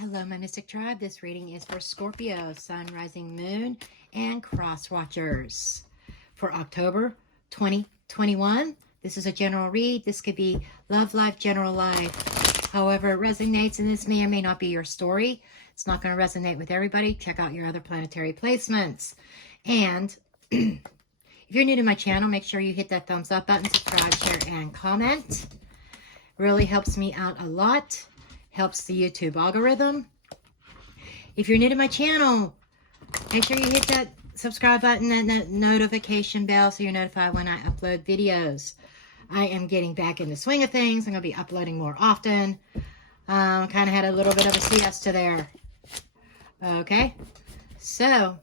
Hello, my Mystic Tribe. This reading is for Scorpio, Sun, Rising, Moon, and Cross Watchers for October 2021. This is a general read. This could be love life, general life. However it resonates, and this may or may not be your story. It's not going to resonate with everybody. Check out your other planetary placements. And if you're new to my channel, make sure you hit that thumbs up button, subscribe, share, and comment. Really helps me out a lot. Helps the YouTube algorithm. If you're new to my channel, make sure you hit that subscribe button and that notification bell so you're notified when I upload videos. I am getting back in the swing of things. I'm going to be uploading more often. Kind of had a little bit of a siesta there. Okay, so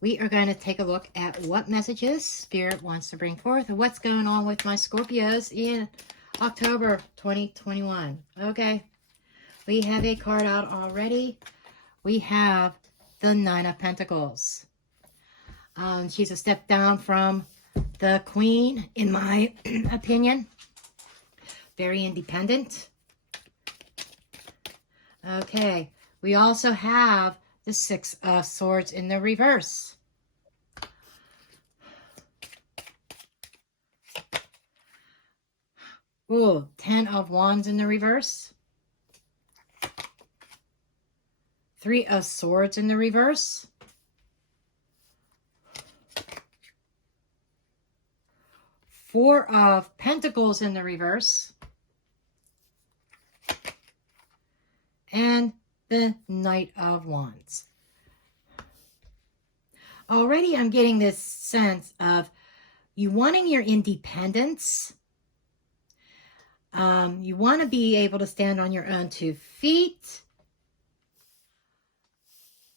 we are going to take a look at what messages Spirit wants to bring forth and what's going on with my Scorpios in October 2021. Okay. We have a card out already. We have the Nine of Pentacles. She's a step down from the Queen, in my opinion. Very independent. Okay. We also have the Six of Swords in the reverse. Ooh, 10 of Wands in the reverse. 3 of Swords in the reverse. 4 of Pentacles in the reverse. And the Knight of Wands. Already I'm getting this sense of you wanting your independence. You want to be able to stand on your own 2 feet.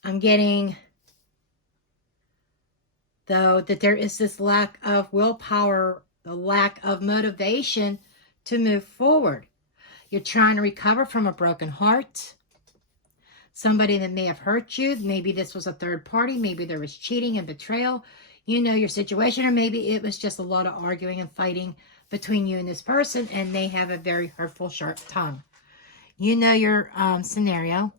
I'm getting, though, that there is this lack of willpower, the lack of motivation to move forward. You're trying to recover from a broken heart. Somebody that may have hurt you. Maybe this was a third party. Maybe there was cheating and betrayal. You know your situation, or maybe it was just a lot of arguing and fighting between you and this person, and they have a very hurtful, sharp tongue. You know your scenario.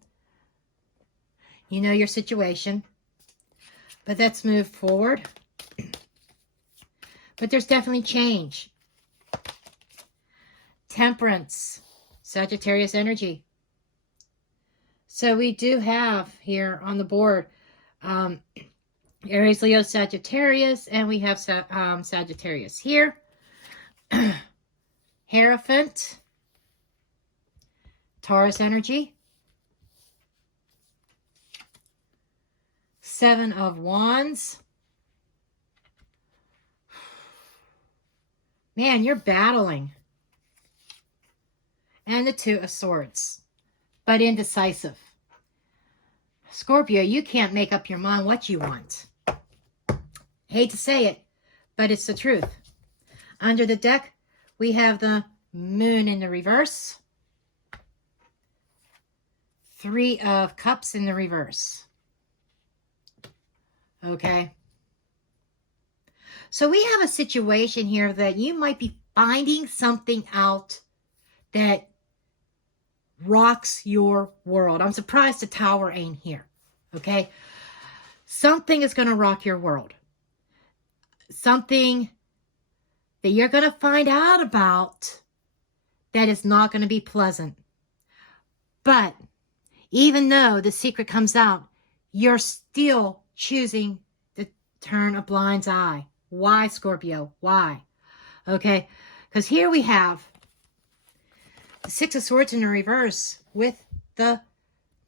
You know your situation. But let's move forward. But there's definitely change. Temperance. Sagittarius energy. So we do have here on the board Aries, Leo, Sagittarius. And we have Sagittarius here. Hierophant. Taurus energy. 7 of Wands. Man, you're battling. And the 2 of Swords. But indecisive. Scorpio, you can't make up your mind what you want. Hate to say it, but it's the truth. Under the deck, we have the Moon in the reverse. 3 of Cups in the reverse. Okay. So we have a situation here that you might be finding something out that rocks your world. I'm surprised the Tower ain't here. Okay. Something is going to rock your world. Something that you're going to find out about that is not going to be pleasant. But even though the secret comes out, you're still choosing to turn a blind eye. Why, Scorpio? Why? Okay, because here we have the 6 of Swords in the reverse with the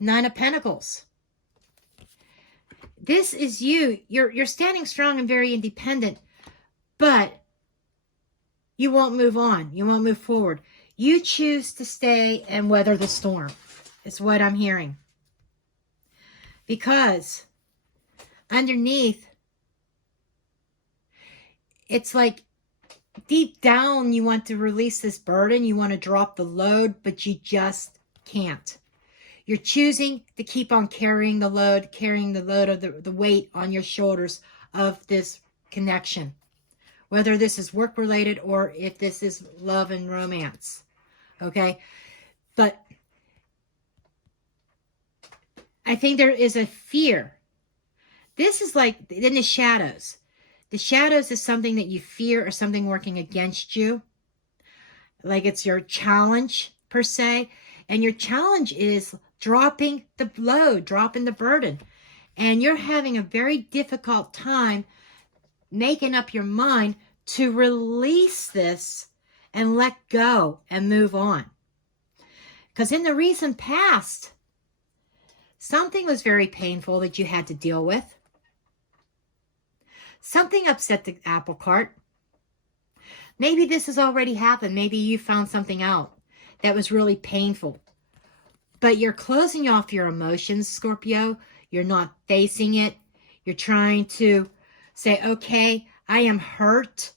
9 of Pentacles. This is you. You're standing strong and very independent, but you won't move on. You won't move forward. You choose to stay and weather the storm. It's what I'm hearing. Because underneath, it's like deep down you want to release this burden. You want to drop the load, but you just can't. You're choosing to keep on carrying the load of the weight on your shoulders of this connection. Whether this is work related or if this is love and romance. Okay? But I think there is a fear. This is like in the shadows. The shadows is something that you fear or something working against you. Like it's your challenge per se. And your challenge is dropping the load, dropping the burden. And you're having a very difficult time making up your mind to release this and let go and move on. Because in the recent past, something was very painful that you had to deal with. Something upset the apple cart. Maybe this has already happened. Maybe you found something out that was really painful. But you're closing off your emotions, Scorpio. You're not facing it. You're trying to say, okay, I am hurt,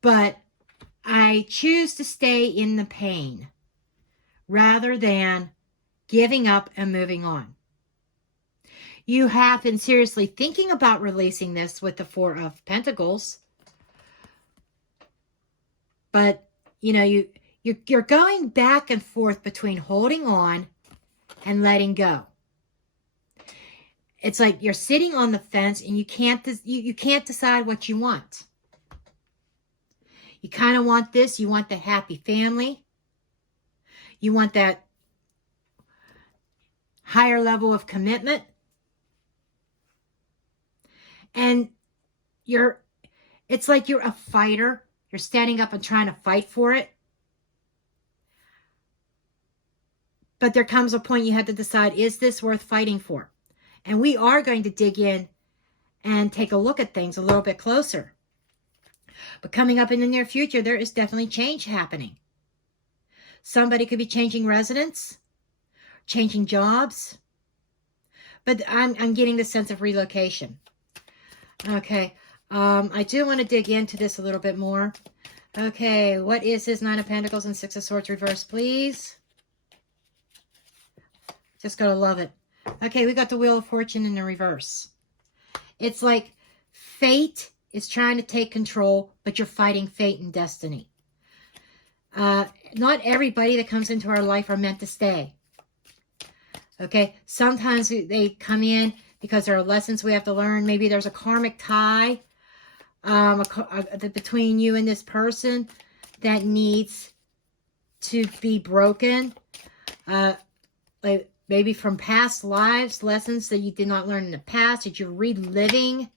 but I choose to stay in the pain rather than giving up and moving on. You have been seriously thinking about releasing this with the Four of Pentacles. But, you know, you're going back and forth between holding on and letting go. It's like you're sitting on the fence and you can't decide what you want. You kind of want this. You want the happy family. You want that higher level of commitment. And it's like you're a fighter. You're standing up and trying to fight for it. But there comes a point you have to decide, is this worth fighting for? And we are going to dig in and take a look at things a little bit closer. But coming up in the near future, there is definitely change happening. Somebody could be changing residence, changing jobs. But I'm getting the sense of relocation. Okay. I do want to dig into this a little bit more. Okay. What is this Nine of Pentacles and Six of Swords reverse, please? Just gotta love it. Okay, we got the Wheel of Fortune in the reverse. It's like fate is trying to take control, but you're fighting fate and destiny. Not everybody that comes into our life are meant to stay. Okay, sometimes they come in because there are lessons we have to learn. Maybe there's a karmic tie between you and this person that needs to be broken. Like maybe from past lives, lessons that you did not learn in the past, that you're reliving.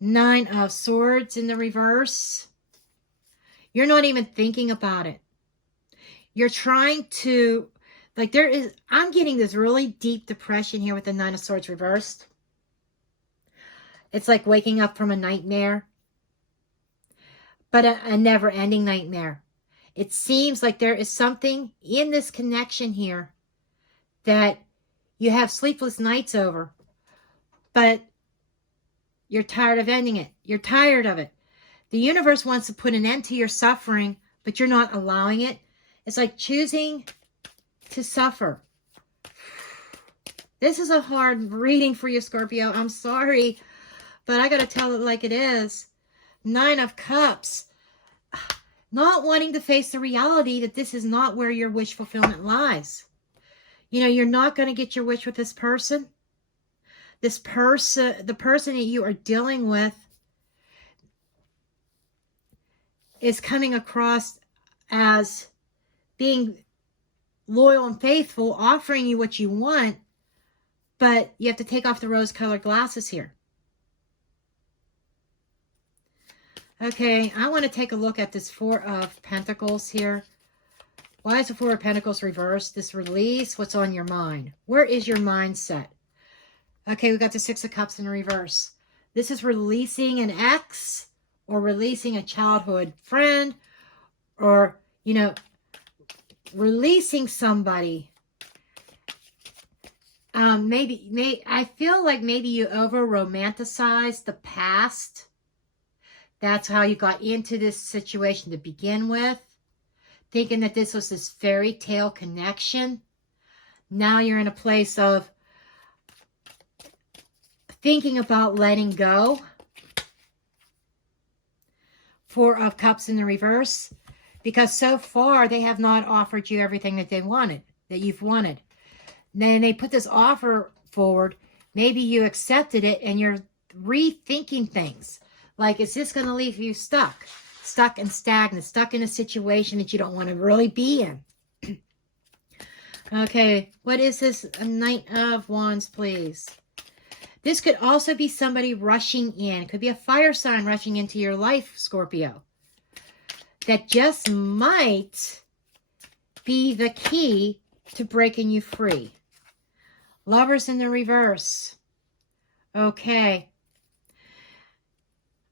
Nine of Swords in the reverse. You're not even thinking about it. You're trying to, like I'm getting this really deep depression here with the Nine of Swords reversed. It's like waking up from a nightmare, but a never-ending nightmare. It seems like there is something in this connection here that you have sleepless nights over, but you're tired of ending it. You're tired of it. The universe wants to put an end to your suffering, but you're not allowing it. It's like choosing to suffer. This is a hard reading for you, Scorpio. I'm sorry, but I got to tell it like it is. Nine of Cups. Not wanting to face the reality that this is not where your wish fulfillment lies. You know, you're not going to get your wish with this person. The person that you are dealing with is coming across as being loyal and faithful, offering you what you want, but you have to take off the rose-colored glasses here. Okay, I want to take a look at this Four of Pentacles here. Why is the Four of Pentacles reversed? This release, what's on your mind? Where is your mindset? Okay, we got the Six of Cups in reverse. This is releasing an ex or releasing a childhood friend or, you know, releasing somebody. I feel like maybe you over-romanticize the past. That's how you got into this situation to begin with, thinking that this was this fairy tale connection. Now you're in a place of thinking about letting go. Four of Cups in the reverse, because so far they have not offered you everything that they wanted, that you've wanted. then they put this offer forward. Maybe you accepted it and you're rethinking things. Like, is this going to leave you stuck? Stuck and stagnant, stuck in a situation that you don't want to really be in. Okay, what is this? A Knight of Wands, please. This could also be somebody rushing in. It could be a fire sign rushing into your life, Scorpio. That just might be the key to breaking you free. Lovers in the reverse. Okay.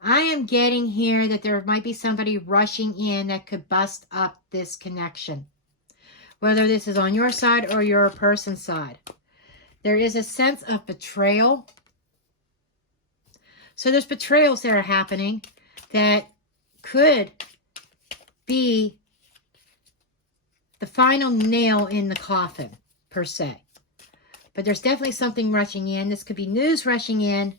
I am getting here that there might be somebody rushing in that could bust up this connection. Whether this is on your side or your person's side. There is a sense of betrayal. So there's betrayals that are happening that could be the final nail in the coffin, per se. But there's definitely something rushing in. This could be news rushing in.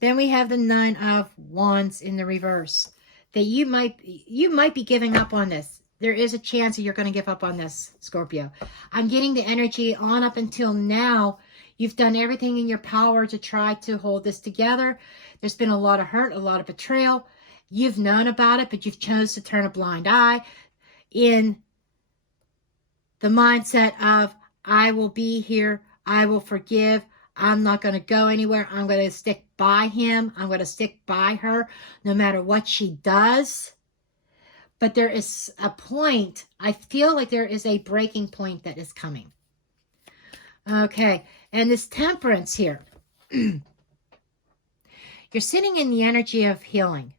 Then we have the Nine of Wands in the reverse. That you might be giving up on this. There is a chance that you're going to give up on this, Scorpio. I'm getting the energy on up until now. You've done everything in your power to try to hold this together. There's been a lot of hurt, a lot of betrayal. You've known about it, but you've chosen to turn a blind eye in the mindset of, I will be here, I will forgive, I'm not going to go anywhere, I'm going to stick by him, I'm going to stick by her, no matter what she does. But there is a point, I feel like there is a breaking point that is coming. Okay, and this Temperance here. You're sitting in the energy of healing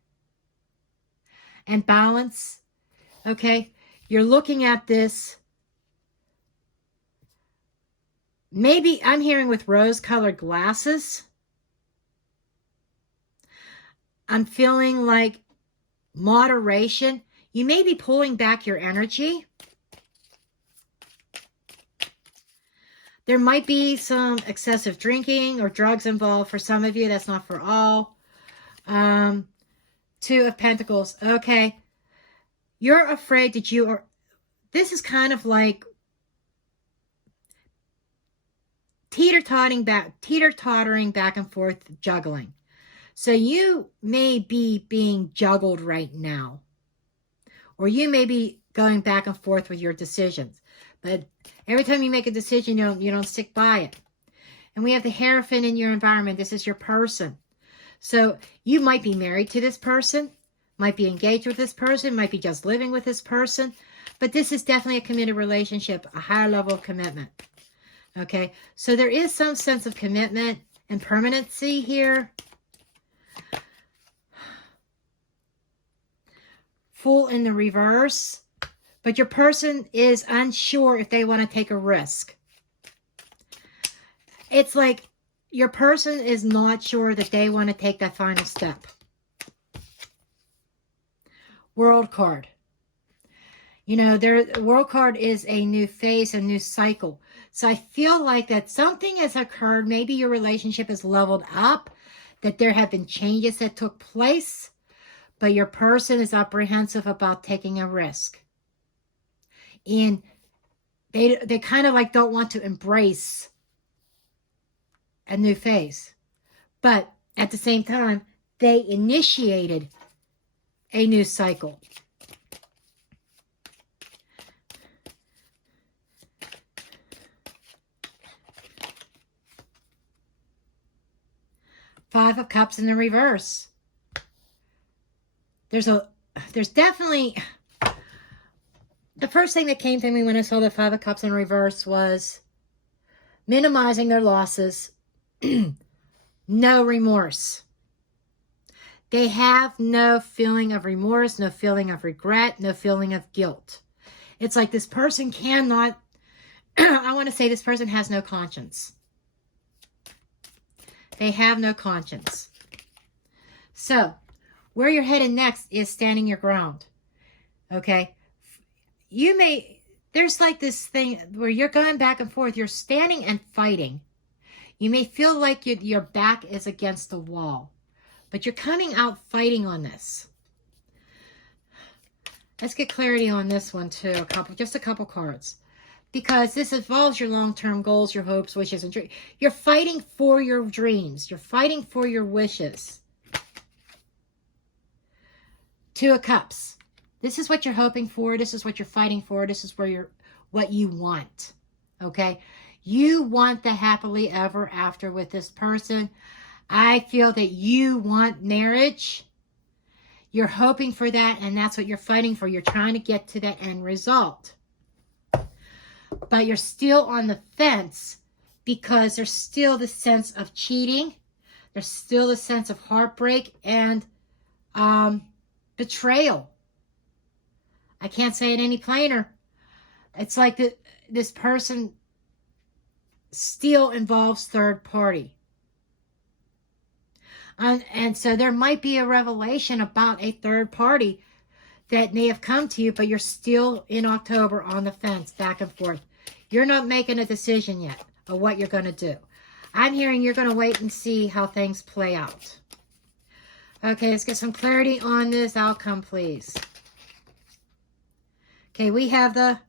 and balance. Okay, you're looking at this. Maybe I'm hearing with rose-colored glasses. I'm feeling like moderation. You may be pulling back your energy. There might be some excessive drinking or drugs involved for some of you. That's not for all. Two of Pentacles. Okay. You're afraid that you are... This is kind of like teeter-tottering back and forth, juggling. So you may be being juggled right now. Or you may be going back and forth with your decisions. But every time you make a decision, you don't stick by it. And we have the Hierophant in your environment. This is your person. So you might be married to this person, might be engaged with this person, might be just living with this person. But this is definitely a committed relationship, a higher level of commitment. Okay, so there is some sense of commitment and permanency here. Fool in the reverse. But your person is unsure if they want to take a risk. It's like your person is not sure that they want to take that final step. World card. You know, the World card is a new phase, a new cycle. So I feel like that something has occurred. Maybe your relationship has leveled up, that there have been changes that took place, but your person is apprehensive about taking a risk. And they kind of like don't want to embrace a new phase. But at the same time, they initiated a new cycle. Five of Cups in the reverse. There's definitely... The first thing that came to me when I saw the Five of Cups in reverse was minimizing their losses. No remorse. They have no feeling of remorse, no feeling of regret, no feeling of guilt. It's like this person cannot... I want to say this person has no conscience. They have no conscience. So, where you're headed next is standing your ground. Okay? There's like this thing where you're going back and forth. You're standing and fighting. You may feel like your back is against the wall. But you're coming out fighting on this. Let's get clarity on this one too. Just a couple cards. because this involves your long-term goals, your hopes, wishes, and dreams. You're fighting for your dreams. You're fighting for your wishes. Two of Cups. This is what you're hoping for. This is what you're fighting for. This is what you want. Okay? You want the happily ever after with this person. I feel that you want marriage. You're hoping for that, and that's what you're fighting for. You're trying to get to that end result. But you're still on the fence because there's still the sense of cheating. There's still the sense of heartbreak and betrayal. I can't say it any plainer. It's like this person still involves third party. And so there might be a revelation about a third party that may have come to you, but you're still in October on the fence, back and forth. You're not making a decision yet of what you're going to do. I'm hearing you're going to wait and see how things play out. Okay, let's get some clarity on this outcome, please. Okay, we have the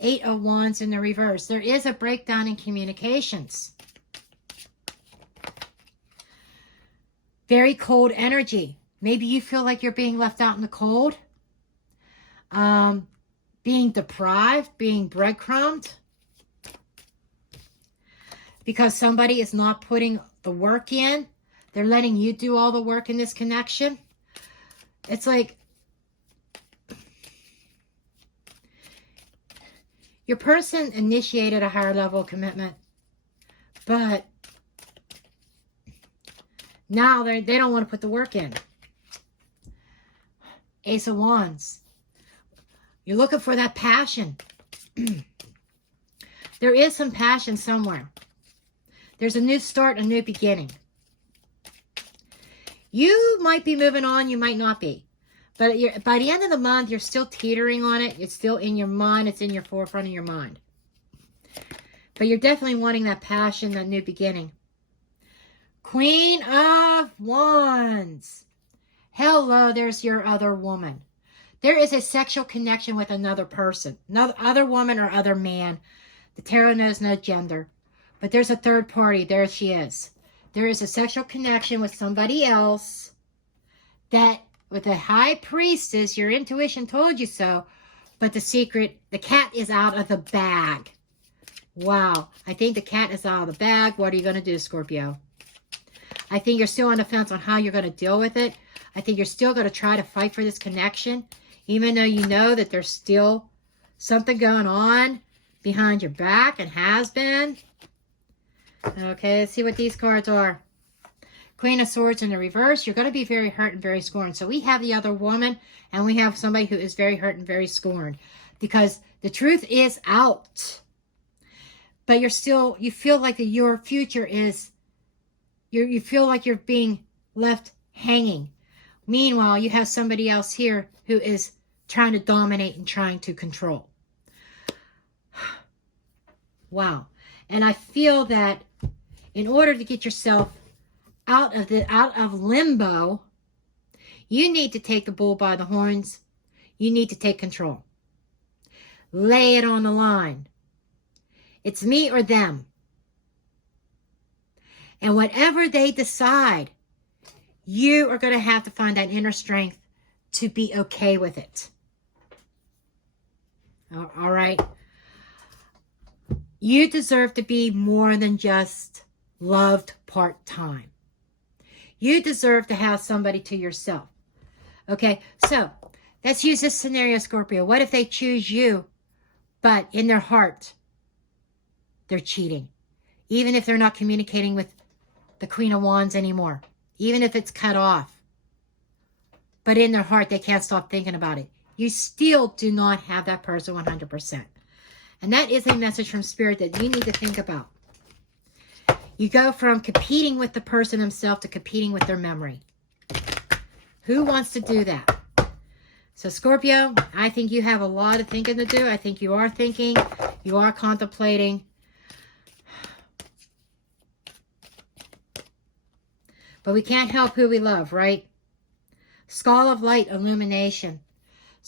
8 of Wands in the reverse. There is a breakdown in communications. Very cold energy. Maybe you feel like you're being left out in the cold. Being deprived, being breadcrumbed. Because somebody is not putting the work in. They're letting you do all the work in this connection. It's like your person initiated a higher level of commitment, but now they don't want to put the work in. Ace of Wands. You're looking for that passion. There is some passion somewhere. There's a new start, a new beginning. You might be moving on, you might not be. But by the end of the month, you're still teetering on it. It's still in your mind. It's in your forefront of your mind. But you're definitely wanting that passion, that new beginning. Queen of Wands. Hello, there's your other woman. There is a sexual connection with another person. Other woman or other man. The tarot knows no gender. But there's a third party. There she is. There is a sexual connection with somebody else that, with the High Priestess, your intuition told you so, but the secret, the cat is out of the bag. Wow. I think the cat is out of the bag. What are you going to do, Scorpio? I think you're still on the fence on how you're going to deal with it. I think you're still going to try to fight for this connection, even though you know that there's still something going on behind your back and has been. Okay, let's see what these cards are. Queen of Swords in the reverse. You're going to be very hurt and very scorned. So we have the other woman, and we have somebody who is very hurt and very scorned. Because the truth is out. But you feel like your future is, you feel like you're being left hanging. Meanwhile, you have somebody else here who is trying to dominate and trying to control. Wow. And I feel that in order to get yourself out of limbo, you need to take the bull by the horns. You need to take control. Lay it on the line. It's me or them. And whatever they decide, you are going to have to find that inner strength to be okay with it. All right? You deserve to be more than just loved part-time. You deserve to have somebody to yourself. Okay, so let's use this scenario, Scorpio. What if they choose you, but in their heart, they're cheating? Even if they're not communicating with the Queen of Wands anymore. Even if it's cut off. But in their heart, they can't stop thinking about it. You still do not have that person 100%. And that is a message from Spirit that you need to think about. You go from competing with the person himself to competing with their memory. Who wants to do that? So Scorpio, I think you have a lot of thinking to do. I think you are thinking. You are contemplating. But we can't help who we love, right? Skull of light, illumination.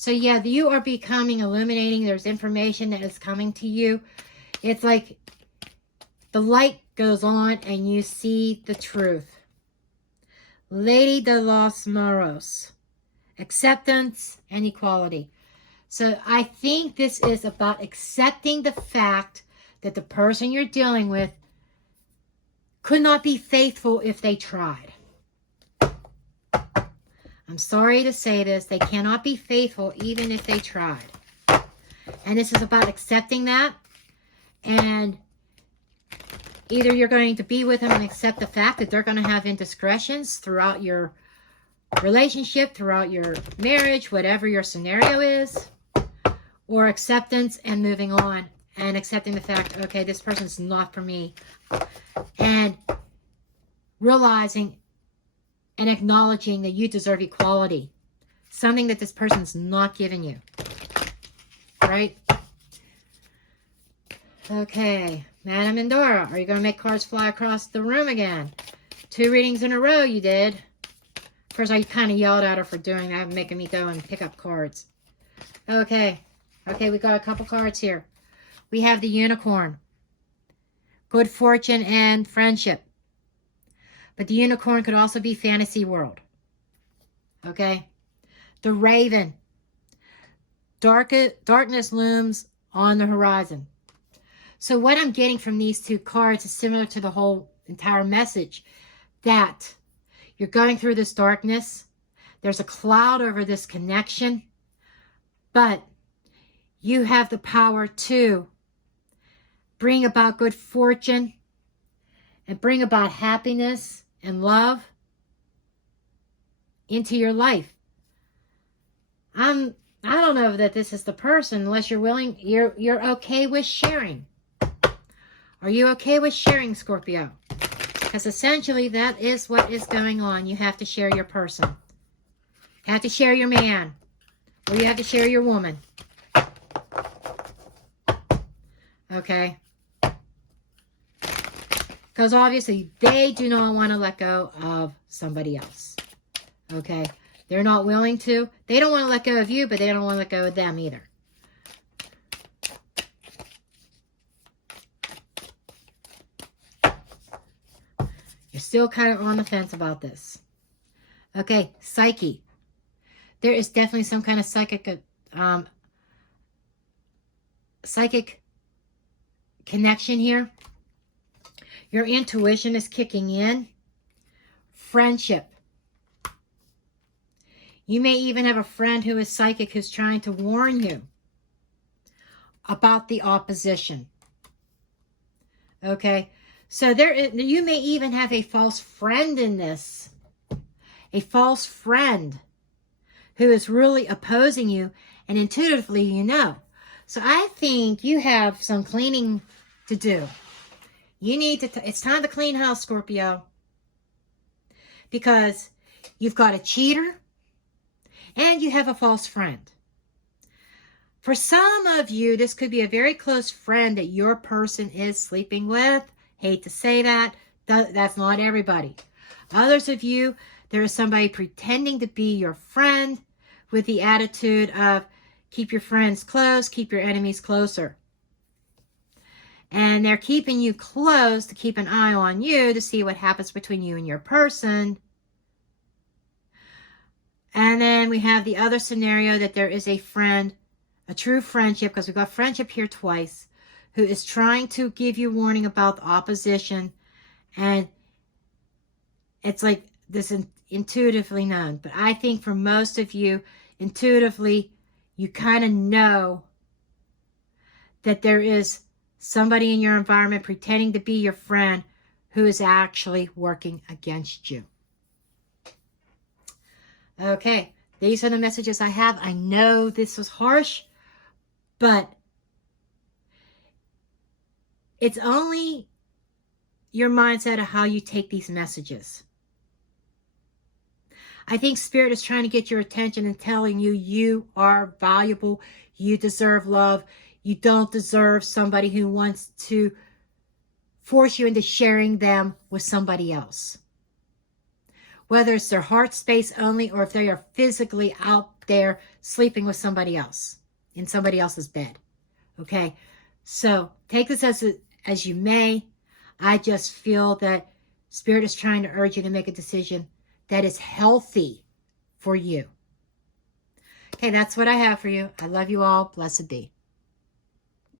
So yeah, you are becoming illuminating. There's information that is coming to you. It's like the light goes on and you see the truth. Lady de los Moros. Acceptance and equality. So I think this is about accepting the fact that the person you're dealing with could not be faithful if they tried. I'm sorry to say this. They cannot be faithful even if they tried. And this is about accepting that. And either you're going to be with them and accept the fact that they're going to have indiscretions throughout your relationship, throughout your marriage, whatever your scenario is, or acceptance and moving on and accepting the fact, okay, this person's not for me, and realizing and acknowledging that you deserve equality, something that this person's not giving you, right? Okay, Madame Endora, are you going to make cards fly across the room again? 2 readings in a row you did. First, I kind of yelled at her for doing that, making me go and pick up cards. Okay, we got a couple cards here. We have the Unicorn. Good fortune and friendship. But the Unicorn could also be fantasy world. Okay? The Raven. Darkness looms on the horizon. So what I'm getting from these 2 cards is similar to the whole entire message. That you're going through this darkness. There's a cloud over this connection. But you have the power to bring about good fortune and bring about happiness and love into your life. I don't know that this is the person unless you're willing, you're okay with sharing. Are you okay with sharing, Scorpio? Because essentially that is what is going on. You have to share your person. You have to share your man. Or you have to share your woman. Okay? Because obviously they do not want to let go of somebody else. Okay? They're not willing to. They don't want to let go of you, but they don't want to let go of them either. You're still kind of on the fence about this. Okay, Psyche. There is definitely some kind of psychic connection here. Your intuition is kicking in. Friendship. You may even have a friend who is psychic who's trying to warn you about the opposition. Okay? So you may even have a false friend in this. A false friend who is really opposing you, and intuitively you know. So I think you have some cleaning to do. You need to, it's time to clean house, Scorpio. Because you've got a cheater and you have a false friend. For some of you, this could be a very close friend that your person is sleeping with. Hate to say that. That's not everybody. Others of you, there is somebody pretending to be your friend with the attitude of keep your friends close, keep your enemies closer. And they're keeping you close to keep an eye on you to see what happens between you and your person. And then we have the other scenario that there is a friend, a true friendship, because we've got friendship here twice, who is trying to give you warning about the opposition. And it's like this intuitively known. But I think for most of you, intuitively, you kind of know that there is somebody in your environment pretending to be your friend who is actually working against you. Okay, these are the messages I have. I know this was harsh, but it's only your mindset of how you take these messages. I think Spirit is trying to get your attention and telling you you are valuable. You deserve love. You don't deserve somebody who wants to force you into sharing them with somebody else. Whether it's their heart space only or if they are physically out there sleeping with somebody else in somebody else's bed. Okay? So take this as you may. I just feel that Spirit is trying to urge you to make a decision that is healthy for you. Okay, that's what I have for you. I love you all. Blessed be.